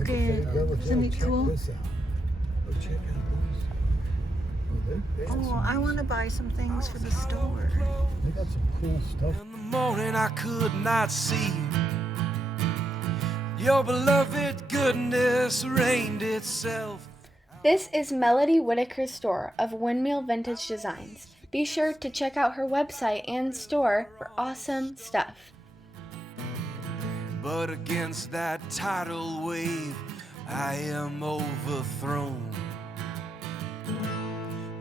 Look at it. Isn't it cool? Check out this. Oh, I want to buy some things for the store. They got some cool stuff. In the morning I could not see your beloved goodness reigned itself. This is Melody Whitaker's store of Windmill Vintage Designs. Be sure to check out her website and store for awesome stuff. But against that tidal wave I am overthrown.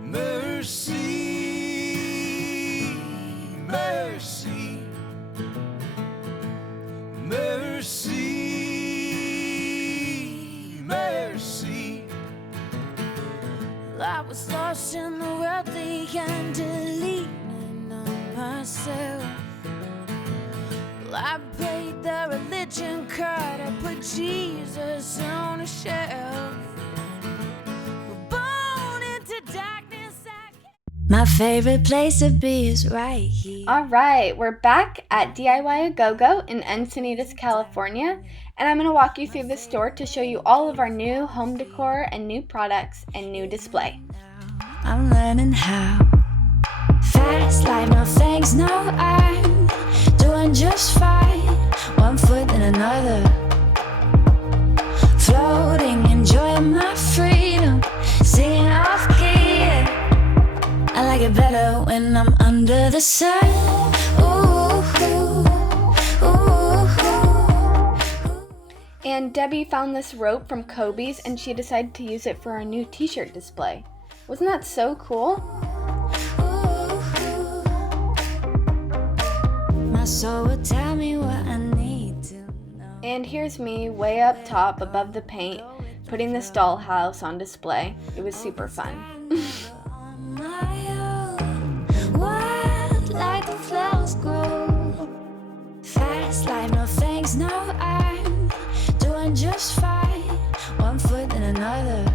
Mercy, mercy, mercy, mercy. I was lost in the worldly and leaning on myself. I paid the religion card, I put Jesus on a shelf. We're born into darkness. My favorite place to be is right here. Alright, we're back at Diyagogo in Encinitas, California, and I'm going to walk you through the store to show you all of our new home decor and new products and new display. I'm learning how. Fast like no thanks, no, I'm doing just fine. One foot in another, floating, enjoying my freedom, singing off key. I like it better when I'm under the sun. Ooh, ooh, ooh. And Debbie found this rope from Kobe's and she decided to use it for our new t-shirt display. Wasn't that so cool? My soul will tell me what I need to know. And here's me way up top above the paint, putting this dollhouse on display. It was super fun. On my own, wild like the flowers grow. Fast like no thanks, no, I'm doing just fine. One foot in another,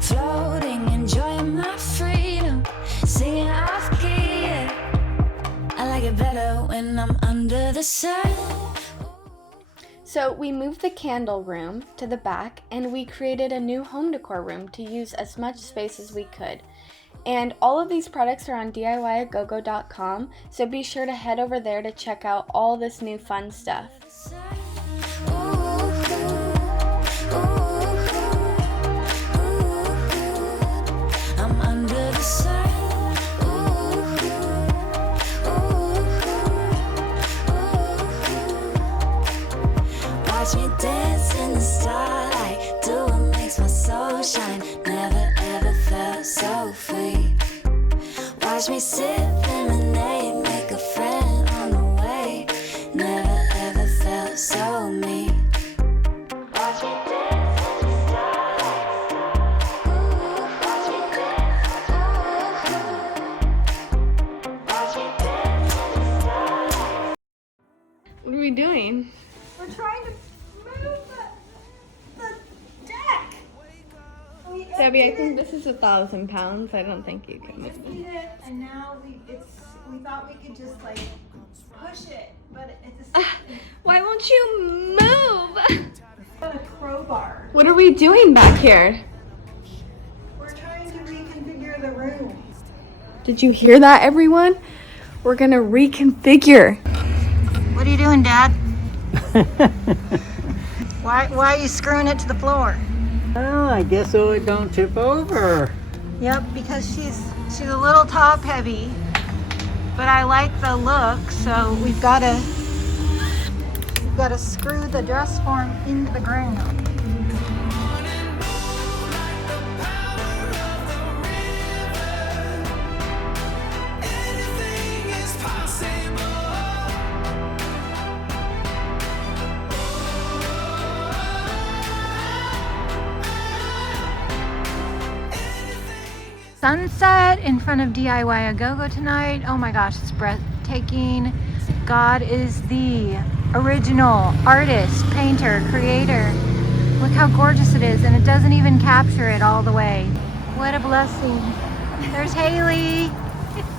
floating, enjoying my freedom, singing off key. I like it better when I'm under the sun. So we moved the candle room to the back and we created a new home decor room to use as much space as we could. And all of these products are on DIYagogo.com, so be sure to head over there to check out all this new fun stuff. I'm under the sun. Watch me dance in the starlight, do what makes my soul shine. Never ever felt so free. Watch me sip lemonade, make a friend on the way. Never ever felt so me. Watch me dance in the starlight. Watch me dance. Watch me dance in the starlight. What are we doing? We're trying to move the deck. We Debbie, I emptied think it, this is 1,000 pounds. I don't think you we can move emptied it. it, and now we thought we could just like push it, but it's Why won't you move? a crowbar. What are we doing back here? We're trying to reconfigure the room. Did you hear that, everyone? We're gonna reconfigure. What are you doing, Dad? Why are you screwing it to the floor? Oh, I guess so it don't tip over. Yep, because she's a little top heavy, but I like the look, so we've got to screw the dress form into the ground. Sunset in front of Diyagogo tonight. Oh my gosh, it's breathtaking. God is the original artist, painter, creator. Look how gorgeous it is, and it doesn't even capture it all the way. What a blessing. There's Haley.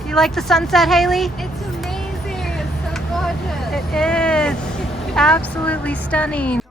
You like the sunset, Haley? It's amazing. It's so gorgeous. It is absolutely stunning.